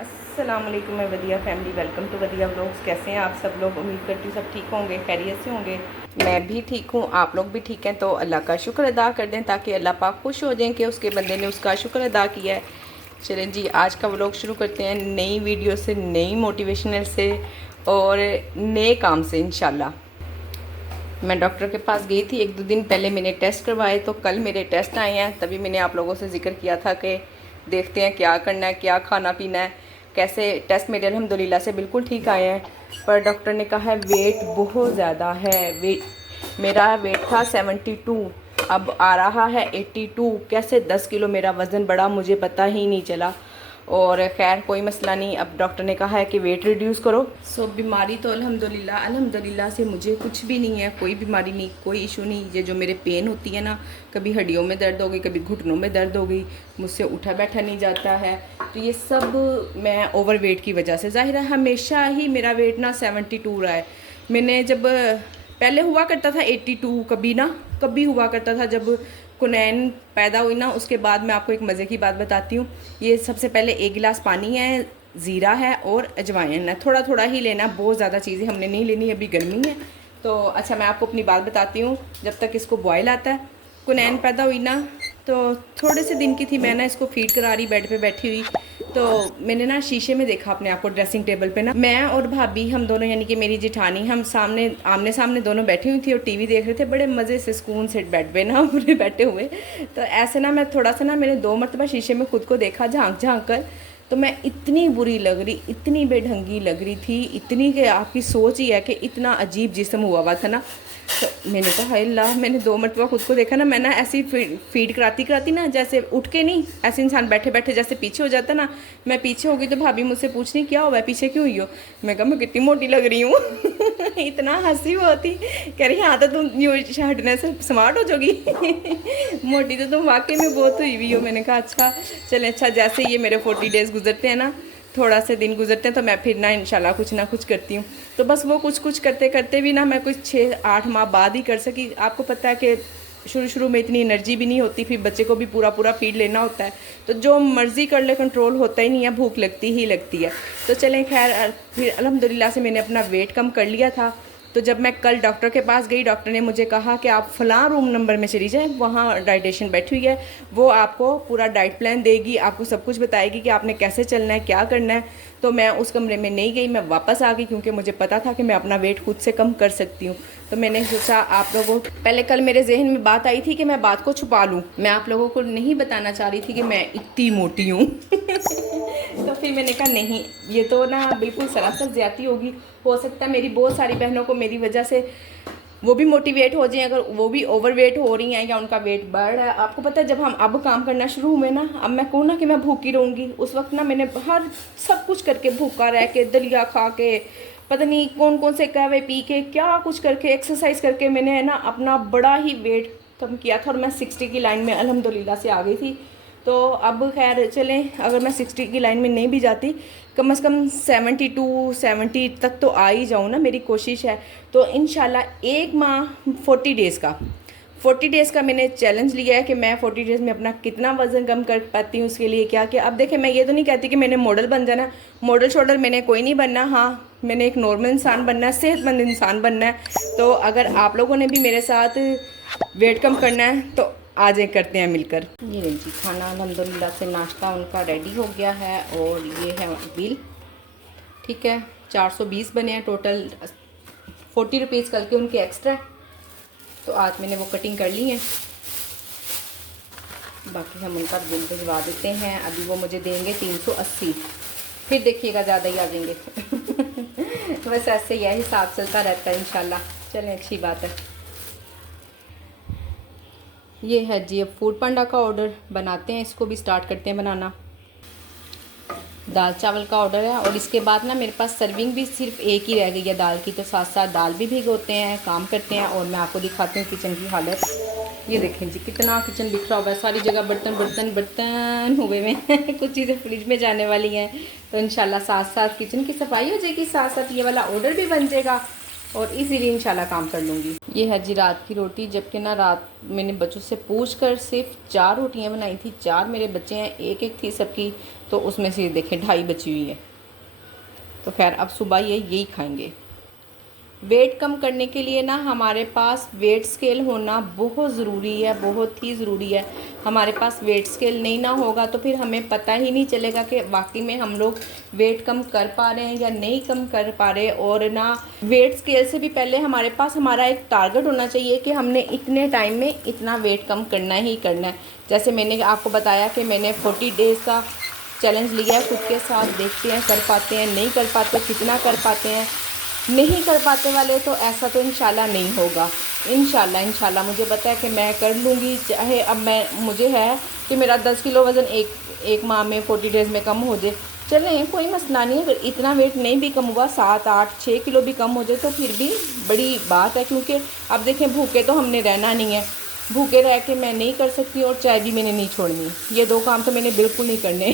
अस्सलाम वालेकुम मैं वदिया फैमिली, वेलकम टू वदिया व्लॉग्स। कैसे हैं आप सब लोग? उम्मीद करती हूँ सब ठीक होंगे, खैरियत से होंगे। मैं भी ठीक हूँ, आप लोग भी ठीक हैं। तो अल्लाह का शुक्र अदा कर दें ताकि अल्लाह पाक खुश हो जाएं कि उसके बंदे ने उसका शुक्र अदा किया है। चलें जी, आज का व्लॉग शुरू करते हैं नई वीडियो से, नई मोटिवेशनल से और नए काम से इंशाल्लाह। मैं डॉक्टर के पास गई थी 1-2 दिन पहले, मैंने टेस्ट करवाए तो कल मेरे टेस्ट आए हैं। तभी मैंने आप लोगों से जिक्र किया था कि देखते हैं क्या करना है, क्या खाना पीना है, कैसे। टेस्ट मेरे अल्हम्दुलिल्लाह से बिल्कुल ठीक आए हैं, पर डॉक्टर ने कहा है वेट बहुत ज़्यादा है। मेरा वेट था 72, अब आ रहा है 82। कैसे 10 किलो मेरा वज़न बढ़ा मुझे पता ही नहीं चला। और खैर कोई मसला नहीं, अब डॉक्टर ने कहा है कि वेट रिड्यूस करो। सो बीमारी तो अल्हम्दुलिल्लाह से मुझे कुछ भी नहीं है, कोई बीमारी नहीं, कोई इशू नहीं। ये जो मेरे पेन होती है ना, कभी हड्डियों में दर्द हो गई, कभी घुटनों में दर्द हो गई, मुझसे उठा बैठा नहीं जाता है, तो ये सब मैं ओवर वेट की वजह से। ज़ाहिर है हमेशा ही मेरा वेट ना 72 रहा है। मैंने जब पहले हुआ करता था 82, कभी हुआ करता था जब कुनैन पैदा हुई ना, उसके बाद मैं आपको एक मज़े की बात बताती हूँ। ये सबसे पहले 1 गिलास पानी है, ज़ीरा है और अजवाइन है, थोड़ा थोड़ा ही लेना, बहुत ज़्यादा चीज़ें हमने नहीं लेनी, अभी गर्मी है तो। अच्छा मैं आपको अपनी बात बताती हूँ। जब तक इसको बॉयल आता है, कुनैन पैदा हुई ना तो थोड़े से दिन की थी, मैं ना इसको फीड करा रही बेड पे बैठी हुई, तो मैंने ना शीशे में देखा अपने आप को ड्रेसिंग टेबल पे ना। मैं और भाभी हम दोनों, यानी कि मेरी जेठानी, हम सामने आमने सामने दोनों बैठी हुई थी और टीवी देख रहे थे बड़े मज़े से, सुकून से बेड पे ना पूरे बैठे हुए। तो ऐसे ना मैं थोड़ा सा ना, मैंने 2 मरतबा शीशे में खुद को देखा झांक झांक कर, तो मैं इतनी बुरी लग रही, इतनी बेढंगी लग रही थी, इतनी कि आपकी सोच ही है कि इतना अजीब जिस्म हुआ था ना। तो मैंने कहा हाय अल्लाह, मैंने 2 मरतबा खुद को देखा ना, मैं ना ऐसी फीड कराती कराती ना, जैसे उठ के नहीं, ऐसे इंसान बैठे बैठे जैसे पीछे हो जाता ना, मैं पीछे हो गई। तो भाभी मुझसे पूछ रही क्या हुआ है, पीछे क्यों हुई हो? मैं कहा मैं कितनी मोटी लग रही हूँ। इतना हंसी होती, कह रही हाँ तो तुम यूँ हटने से स्मार्ट हो जाओगी। मोटी तो तुम वाकई में बहुत हुई हो। मैंने कहा अच्छा चले, अच्छा जैसे ये मेरे 40 डेज़ गुजरते हैं ना, थोड़ा से दिन गुजरते हैं, तो मैं फिर ना इंशाल्लाह कुछ ना कुछ करती हूँ। तो बस वो कुछ कुछ करते करते भी ना मैं कुछ 6-8 माह बाद ही कर सकी। आपको पता है कि शुरू शुरू में इतनी एनर्जी भी नहीं होती, फिर बच्चे को भी पूरा पूरा फीड लेना होता है, तो जो मर्ज़ी कर ले कंट्रोल होता ही नहीं है, भूख लगती ही लगती है। तो चलें खैर, फिर अल्हम्दुलिल्लाह से मैंने अपना वेट कम कर लिया था। तो जब मैं कल डॉक्टर के पास गई, डॉक्टर ने मुझे कहा कि आप फ़लाँ रूम नंबर में चली जाएँ, वहाँ डाइटिशियन बैठी हुई है, वो आपको पूरा डाइट प्लान देगी, आपको सब कुछ बताएगी कि आपने कैसे चलना है, क्या करना है। तो मैं उस कमरे में नहीं गई, मैं वापस आ गई, क्योंकि मुझे पता था कि मैं अपना वेट खुद से कम कर सकती हूँ। तो मैंने सोचा आप लोगों, पहले कल मेरे जहन में बात आई थी कि मैं बात को छुपा लूँ, मैं आप लोगों को नहीं बताना चाह रही थी कि मैं इतनी मोटी हूँ। तो फिर मैंने कहा नहीं, ये तो ना बिल्कुल सरासर ज़्यादती होगी। हो सकता है मेरी बहुत सारी बहनों को मेरी वजह से वो भी मोटिवेट हो जाएं, अगर वो भी ओवर वेट हो रही हैं या उनका वेट बढ़ रहा है। आपको पता है जब हम अब काम करना शुरू हुए ना, अब मैं कहूँ ना कि मैं भूखी रहूँगी, उस वक्त ना मैंने हर सब कुछ करके, भूखा रह के, दलिया खा के, पता नहीं कौन कौन से कहवे पी के, क्या कुछ करके, एक्सरसाइज करके मैंने ना अपना बड़ा ही वेट कम किया था, और मैं 60 की लाइन में अल्हम्दुलिल्लाह से आ गई थी। तो अब खैर चलें, अगर मैं 60 की लाइन में नहीं भी जाती, कम से कम 70 तक तो आ ही जाऊँ ना, मेरी कोशिश है। तो इंशाल्लाह 1 माह 40 डेज़ का मैंने चैलेंज लिया है कि मैं 40 डेज़ में अपना कितना वज़न कम कर पाती हूँ। उसके लिए क्या क्या, अब देखें मैं ये तो नहीं कहती कि मैंने मॉडल बन जाना, मॉडल शॉडल मैंने कोई नहीं बनना। हाँ, मैंने एक नॉर्मल इंसान बनना है, सेहतमंद इंसान बनना है। तो अगर आप लोगों ने भी मेरे साथ वेट कम करना है तो आज एक करते हैं मिलकर। ये नहीं जी, खाना अल्हम्दुलिल्लाह से नाश्ता उनका रेडी हो गया है, और ये है बिल, ठीक है। 420 बने हैं टोटल, 40 रुपीज़ कल के उनके एक्स्ट्रा, तो आज मैंने वो कटिंग कर ली है। बाकी हम उनका बिल भिजवा देते हैं, अभी वो मुझे देंगे 380, फिर देखिए ज़्यादा ही आ जाएंगे। बस ऐसे यह हिसाब चलता रहता है इंशाल्लाह। चलें, अच्छी बात है। ये है जी, अब फूड पांडा का ऑर्डर बनाते हैं, इसको भी स्टार्ट करते हैं बनाना। दाल चावल का ऑर्डर है, और इसके बाद ना मेरे पास सर्विंग भी सिर्फ एक ही रह गई है दाल की, तो साथ साथ दाल भी भिगोते हैं, काम करते हैं। और मैं आपको दिखाती हूँ किचन की हालत। ये देखें जी, कितना किचन बिखरा हुआ है, सारी जगह बर्तन बर्तन बर्तन हुए हुए हैं। कुछ चीज़ें फ्रिज में जाने वाली हैं, तो इंशाल्लाह साथ साथ किचन की सफाई हो जाएगी, साथ साथ ये वाला ऑर्डर भी बन जाएगा, और इजीली इंशाल्लाह काम कर लूँगी। ये है जी रात की रोटी, जबकि ना रात मैंने बच्चों से पूछ कर सिर्फ 4 रोटियां बनाई थी। 4 मेरे बच्चे हैं, एक एक थी सबकी, तो उसमें से देखें 2.5 बची हुई है। तो खैर अब सुबह ये यही खाएंगे। वेट कम करने के लिए ना हमारे पास वेट स्केल होना बहुत ज़रूरी है, बहुत ही ज़रूरी है। हमारे पास वेट स्केल नहीं ना होगा तो फिर हमें पता ही नहीं चलेगा कि वाकई में हम लोग वेट कम कर पा रहे हैं या नहीं कम कर पा रहे। और ना वेट स्केल से भी पहले हमारे पास हमारा एक टारगेट होना चाहिए कि हमने इतने टाइम में इतना वेट कम करना ही करना है। जैसे मैंने आपको बताया कि मैंने 40 डेज़ का चैलेंज लिया है खुद के साथ। देखते हैं कर पाते हैं नहीं कर पाते, कितना कर पाते हैं। नहीं कर पाते वाले तो ऐसा तो इंशाल्लाह नहीं होगा। इंशाल्लाह मुझे पता है कि मैं कर लूँगी। चाहे अब मुझे है कि मेरा 10 किलो वज़न एक माह में 40 डेज़ में कम हो जाए, चलें कोई मसला नहीं। अगर इतना वेट नहीं भी कम हुआ, 7, 8, 6 किलो भी कम हो जाए तो फिर भी बड़ी बात है। क्योंकि अब देखें भूखे तो हमने रहना नहीं है, भूखे रह के मैं नहीं कर सकती और चाय भी मैंने नहीं छोड़नी। ये 2 काम तो मैंने बिल्कुल नहीं करने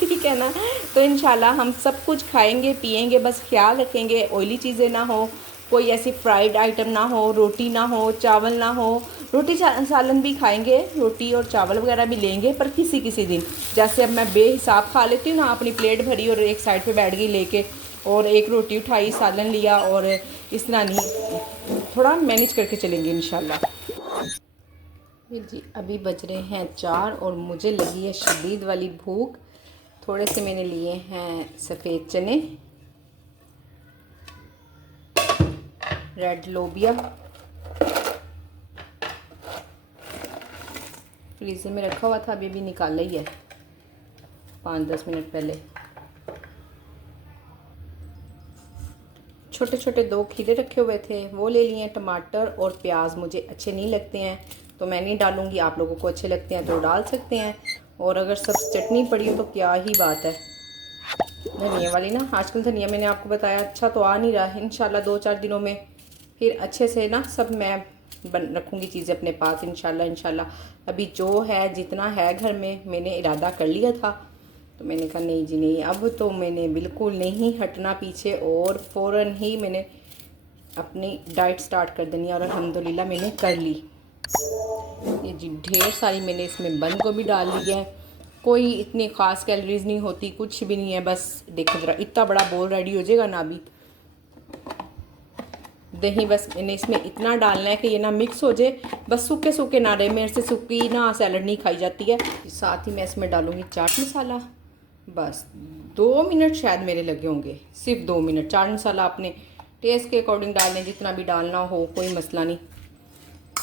ठीक है ना। तो इंशाल्लाह हम सब कुछ खाएंगे पिएंगे, बस ख्याल रखेंगे ऑयली चीज़ें ना हो, कोई ऐसी फ्राइड आइटम ना हो, रोटी ना हो, चावल ना हो। रोटी सालन भी खाएंगे, रोटी और चावल वगैरह भी लेंगे, पर किसी किसी दिन। जैसे अब मैं बेहिसाब खा लेती हूँ ना, अपनी प्लेट भरी और एक साइड पे बैठ गई लेके और एक रोटी उठाई, सालन लिया, और इस तरह नहीं, थोड़ा मैनेज करके चलेंगे इंशाल्लाह। जी अभी बज रहे हैं 4 और मुझे लगी है शदीद वाली भूख। थोड़े से मैंने लिए हैं सफ़ेद चने, रेड लोबिया, फ्रीज़र में रखा हुआ था, अभी अभी निकाला ही है 5-10 मिनट पहले। छोटे छोटे 2 खीरे रखे हुए थे वो ले लिए। टमाटर और प्याज मुझे अच्छे नहीं लगते हैं तो मैं नहीं डालूँगी, आप लोगों को अच्छे लगते हैं तो डाल सकते हैं। और अगर सब चटनी पड़ी हो तो क्या ही बात है। धनिया वाली ना, आजकल धनिया मैंने आपको बताया अच्छा तो आ नहीं रहा है। इंशाल्लाह 2-4 दिनों में फिर अच्छे से ना सब मैं रखूँगी चीज़ें अपने पास इंशाल्लाह। अभी जो है जितना है घर में मैंने इरादा कर लिया था, तो मैंने कहा नहीं जी नहीं, अब तो मैंने बिल्कुल नहीं हटना पीछे और फ़ौरन ही मैंने अपनी डाइट स्टार्ट कर देनी है। और अल्हम्दुलिल्लाह मैंने कर ली। ये जी ढेर सारी मैंने इसमें बंद गोभी डाल ली है। कोई इतनी ख़ास कैलोरीज नहीं होती, कुछ भी नहीं है। बस देखो ज़रा इतना बड़ा बोल रेडी हो जाएगा ना अभी। दही बस मैंने इसमें इतना डालना है कि ये ना मिक्स हो जाए, बस सूखे सूखे ना रहे। मेरे से सूखी ना सैलड नहीं खाई जाती है। साथ ही मैं इसमें डालूँगी चाट मसाला। बस 2 मिनट शायद मेरे लगे होंगे, सिर्फ 2 मिनट। चाट मसाला अपने टेस्ट के अकॉर्डिंग डाल लें, जितना भी डालना हो, कोई मसला नहीं।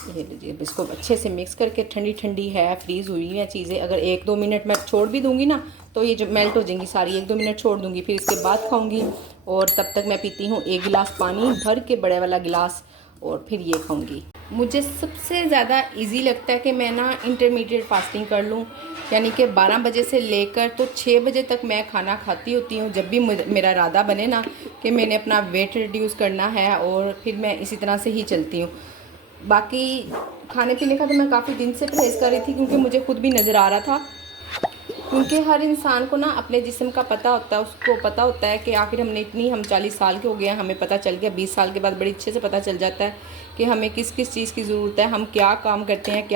ये लीजिए, इसको अच्छे से मिक्स करके, ठंडी ठंडी है, फ्रीज़ हुई हैं चीज़ें। अगर 1-2 मिनट मैं छोड़ भी दूँगी ना तो ये जो मेल्ट हो जाएंगी सारी। 1-2 मिनट छोड़ दूँगी, फिर इसके बाद खाऊँगी। और तब तक मैं पीती हूँ 1 गिलास पानी भर के, बड़े वाला गिलास, और फिर ये खाऊँगी। मुझे सबसे ज़्यादा इजी लगता है कि मैं ना इंटरमीडिएट फास्टिंग कर लूँ, यानी कि 12 बजे से लेकर तो 6 बजे तक मैं खाना खाती होती हूँ। जब भी मेरा इरादा बने ना कि मैंने अपना वेट रिड्यूस करना है, और फिर मैं इसी तरह से ही चलती हूँ। बाकी खाने पीने का तो मैं काफ़ी दिन से परहेज़ कर रही थी, क्योंकि मुझे खुद भी नज़र आ रहा था। क्योंकि हर इंसान को ना अपने जिस्म का पता होता है, उसको पता होता है कि आखिर हम 40 साल के हो गए हैं, हमें पता चल गया। 20 साल के बाद बड़ी अच्छे से पता चल जाता है कि हमें किस किस चीज़ की ज़रूरत है, हम क्या काम करते हैं,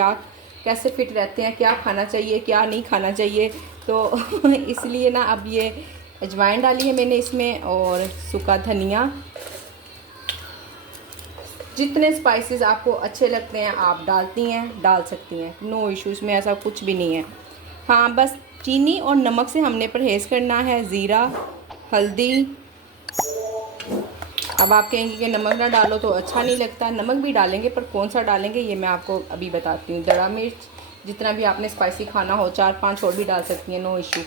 कैसे फिट रहते हैं, क्या खाना चाहिए, क्या नहीं खाना चाहिए। तो इसलिए ना अब ये अजवाइन डाली है मैंने इसमें, और सूखा धनिया। जितने स्पाइसेस आपको अच्छे लगते हैं आप डाल सकती हैं, नो इश्यूज़ में, ऐसा कुछ भी नहीं है। हाँ बस चीनी और नमक से हमने परहेज़ करना है। ज़ीरा, हल्दी। अब आप कहेंगे कि नमक ना डालो तो अच्छा नहीं लगता, नमक भी डालेंगे, पर कौन सा डालेंगे ये मैं आपको अभी बताती हूँ। दड़ा मिर्च, जितना भी आपने स्पाइसी खाना हो, 4-5 और भी डाल सकती हैं, नो इशू।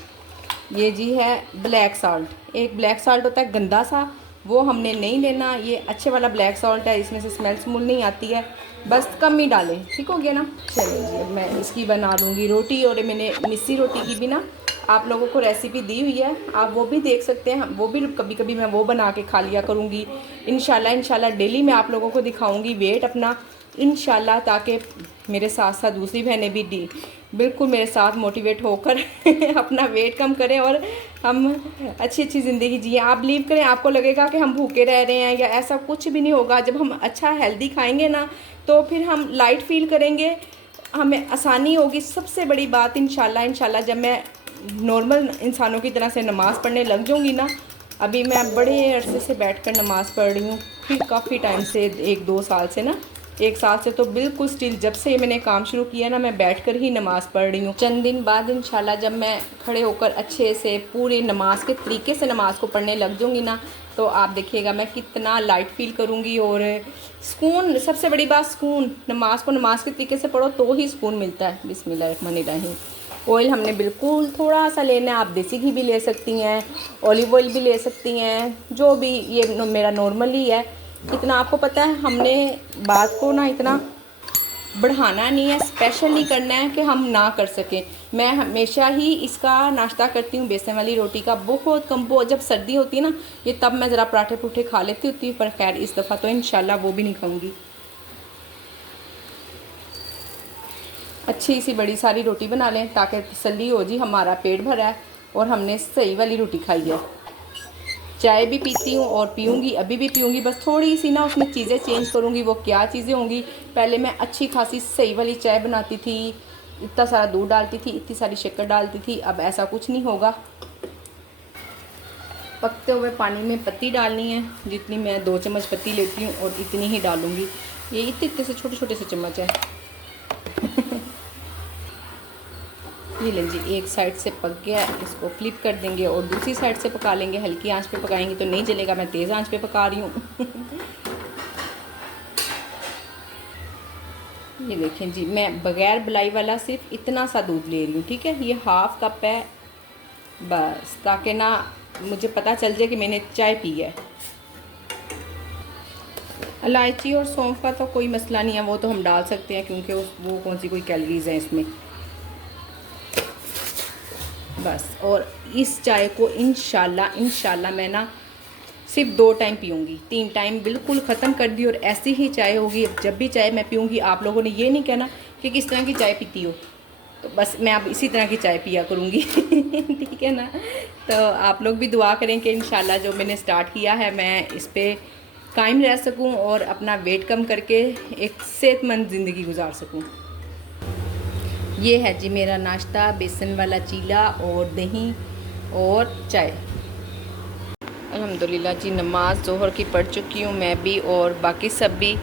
ये जी है ब्लैक साल्ट। एक ब्लैक साल्ट होता है गंदा सा, वो हमने नहीं लेना। ये अच्छे वाला ब्लैक सॉल्ट है, इसमें से स्मेल स्मूल नहीं आती है, बस कम ही डालें, ठीक हो गया ना। चलिए जी मैं इसकी बना लूँगी रोटी। और मैंने मिस्सी रोटी की भी ना आप लोगों को रेसिपी दी हुई है, आप वो भी देख सकते हैं। वो भी कभी कभी मैं वो बना के खा लिया करूँगी इंशाल्लाह। डेली मैं आप लोगों को दिखाऊँगी वेट अपना इंशाल्लाह, ताकि मेरे साथ साथ दूसरी बहनें भी बिल्कुल मेरे साथ मोटिवेट होकर अपना वेट कम करें और हम अच्छी अच्छी ज़िंदगी जिए। आप बिलीव करें, आपको लगेगा कि हम भूखे रह रहे हैं या ऐसा कुछ भी नहीं होगा। जब हम अच्छा हेल्दी खाएंगे ना तो फिर हम लाइट फील करेंगे, हमें आसानी होगी। सबसे बड़ी बात इंशाल्लाह जब मैं नॉर्मल इंसानों की तरह से नमाज़ पढ़ने लग जाऊँगी ना, अभी मैं बड़े अरसे से बैठकर नमाज़ पढ़ रही हूँ, फिर काफ़ी टाइम से 1-2 साल से ना, 1 साल से तो बिल्कुल स्टिल जब से मैंने काम शुरू किया ना मैं बैठकर ही नमाज़ पढ़ रही हूँ। चंद दिन बाद इंशाल्लाह जब मैं खड़े होकर अच्छे से पूरे नमाज के तरीके से नमाज़ को पढ़ने लग जाऊँगी ना, तो आप देखिएगा मैं कितना लाइट फील करूँगी और सुकून। सबसे बड़ी बात सुकून, नमाज को नमाज के तरीके से पढ़ो तो ही सुकून मिलता है। बिस्मिल्लाहिर्रहमानिर्रहीम। ऑयल हमने बिल्कुल थोड़ा सा लेना है, आप देसी घी भी ले सकती हैं, ऑलिव ऑयल भी ले सकती हैं, जो भी, ये मेरा नॉर्मल ही है। इतना आपको पता है, हमने बात को ना इतना बढ़ाना नहीं है, स्पेशल नहीं करना है कि हम ना कर सकें। मैं हमेशा ही इसका नाश्ता करती हूँ बेसन वाली रोटी का, बहुत कम। जब सर्दी होती है ना ये तब मैं ज़रा पराठे पुराठे खा लेती होती हूँ, पर खैर इस दफ़ा तो इंशाल्लाह वो भी नहीं खाऊँगी। अच्छी सी बड़ी सारी रोटी बना लें ताकि तसल्ली हो जी हमारा पेट भरा है और हमने सही वाली रोटी खाई है। चाय भी पीती हूँ और पीऊँगी, अभी भी पीऊँगी, बस थोड़ी सी ना उसमें चीज़ें चेंज करूँगी। वो क्या चीज़ें होंगी, पहले मैं अच्छी खासी सही वाली चाय बनाती थी, इतना सारा दूध डालती थी, इतनी सारी शक्कर डालती थी। अब ऐसा कुछ नहीं होगा। पकते हुए पानी में पत्ती डालनी है, जितनी मैं 2 चम्मच पत्ती लेती हूँ और इतनी ही डालूँगी। ये इतने से छोटे छोटे से चम्मच है। ये लें जी, एक साइड से पक गया, इसको फ्लिप कर देंगे और दूसरी साइड से पका लेंगे। हल्की आंच पे पकाएंगे तो नहीं जलेगा, मैं तेज़ आंच पे पका रही हूँ। ये देखें जी, मैं बग़ैर मलाई वाला सिर्फ इतना सा दूध ले रही हूँ, ठीक है। ये हाफ़ कप है बस, ताकि ना मुझे पता चल जाए कि मैंने चाय पी है। इलायची और सौंफ का तो कोई मसला नहीं है, वो तो हम डाल सकते हैं क्योंकि वो कौन सी कोई कैलोरीज़ हैं इसमें बस। और इस चाय को इंशाल्लाह मैं ना सिर्फ 2 टाइम पीऊँगी, 3 टाइम बिल्कुल ख़त्म कर दी। और ऐसी ही चाय होगी। अब जब भी चाय मैं पीऊँगी आप लोगों ने ये नहीं कहना कि किस तरह की चाय पीती हो, तो बस मैं अब इसी तरह की चाय पिया करूँगी। ठीक है ना। तो आप लोग भी दुआ करें कि इंशाल्लाह जो मैंने स्टार्ट किया है मैं इस पर कायम रह सकूँ और अपना वेट कम करके एक सेहतमंद ज़िंदगी गुजार सकूँ। ये है जी मेरा नाश्ता, बेसन वाला चीला और दही और चाय। अल्हम्दुलिल्लाह जी, नमाज ज़ोहर की पढ़ चुकी हूँ मैं भी और बाकी सब भी।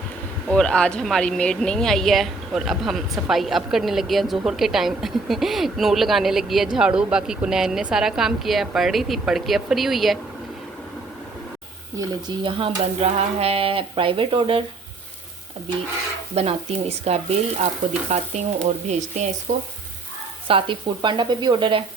और आज हमारी मेड नहीं आई है और अब हम सफाई अब करने लगे हैं ज़ोहर के टाइम। नूर लगाने लगी है झाड़ू, बाकी कुनैन ने सारा काम किया है। पढ़ रही थी, पढ़ के अब फ्री हुई है। ये ले जी, यहाँ बन रहा है प्राइवेट ऑर्डर। अभी बनाती हूँ इसका बिल, आपको दिखाती हूँ और भेजते हैं इसको। साथ ही फूड पांडा पे भी ऑर्डर है।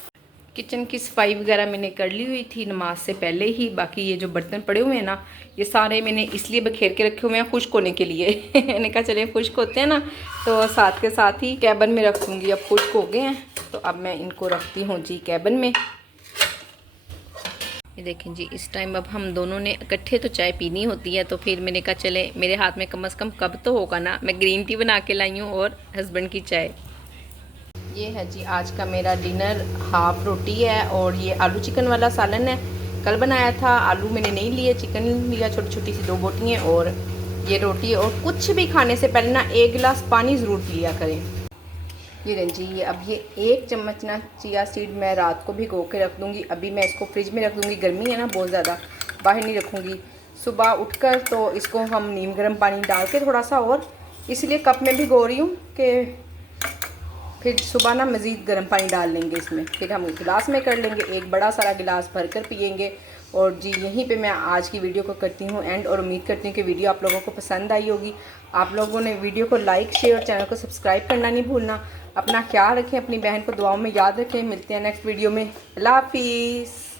किचन की सफाई वगैरह मैंने कर ली हुई थी नमाज से पहले ही। बाकी ये जो बर्तन पड़े हुए हैं ना, ये सारे मैंने इसलिए बखेर के रखे हुए हैं खुश्क होने के लिए। मैंने कहा चले खुश्क होते हैं ना तो साथ के साथ ही कैबिन में रख दूँगी। अब खुश्क हो गए हैं तो अब मैं इनको रखती हूँ जी कैबिन में। ये देखें जी, इस टाइम अब हम दोनों ने इकट्ठे तो चाय पीनी होती है, तो फिर मैंने कहा चले मेरे हाथ में कम से कम कब तो होगा ना। मैं ग्रीन टी बना के लाई हूँ और हस्बैंड की चाय। ये है जी आज का मेरा डिनर, हाफ रोटी है और ये आलू चिकन वाला सालन है। कल बनाया था, आलू मैंने नहीं लिए, चिकन लिया, छोटी छोटी सी 2 बोटियाँ और ये रोटी। और कुछ भी खाने से पहले ना 1 गिलास पानी ज़रूर पिया करें। ये रही जी, ये अब ये 1 चम्मच ना चिया सीड मैं रात को भिगो के रख दूँगी। अभी मैं इसको फ्रिज में रख दूँगी, गर्मी है ना बहुत ज़्यादा, बाहर नहीं रखूँगी। सुबह उठकर तो इसको हम नीम गर्म पानी डाल के थोड़ा सा, और इसलिए कप में भिगो रही हूँ कि फिर सुबह ना मज़ीद गर्म पानी डाल लेंगे इसमें, फिर हम गिलास में कर लेंगे, एक बड़ा सारा गिलास भर कर पियेंगे। और जी यहीं पे मैं आज की वीडियो को करती हूँ एंड, और उम्मीद करती हूँ कि वीडियो आप लोगों को पसंद आई होगी। आप लोगों ने वीडियो को लाइक, शेयर और चैनल को सब्सक्राइब करना नहीं भूलना। अपना ख्याल रखें, अपनी बहन को दुआओं में याद रखें। मिलते हैं नेक्स्ट वीडियो में। अल्लाह हाफिज़।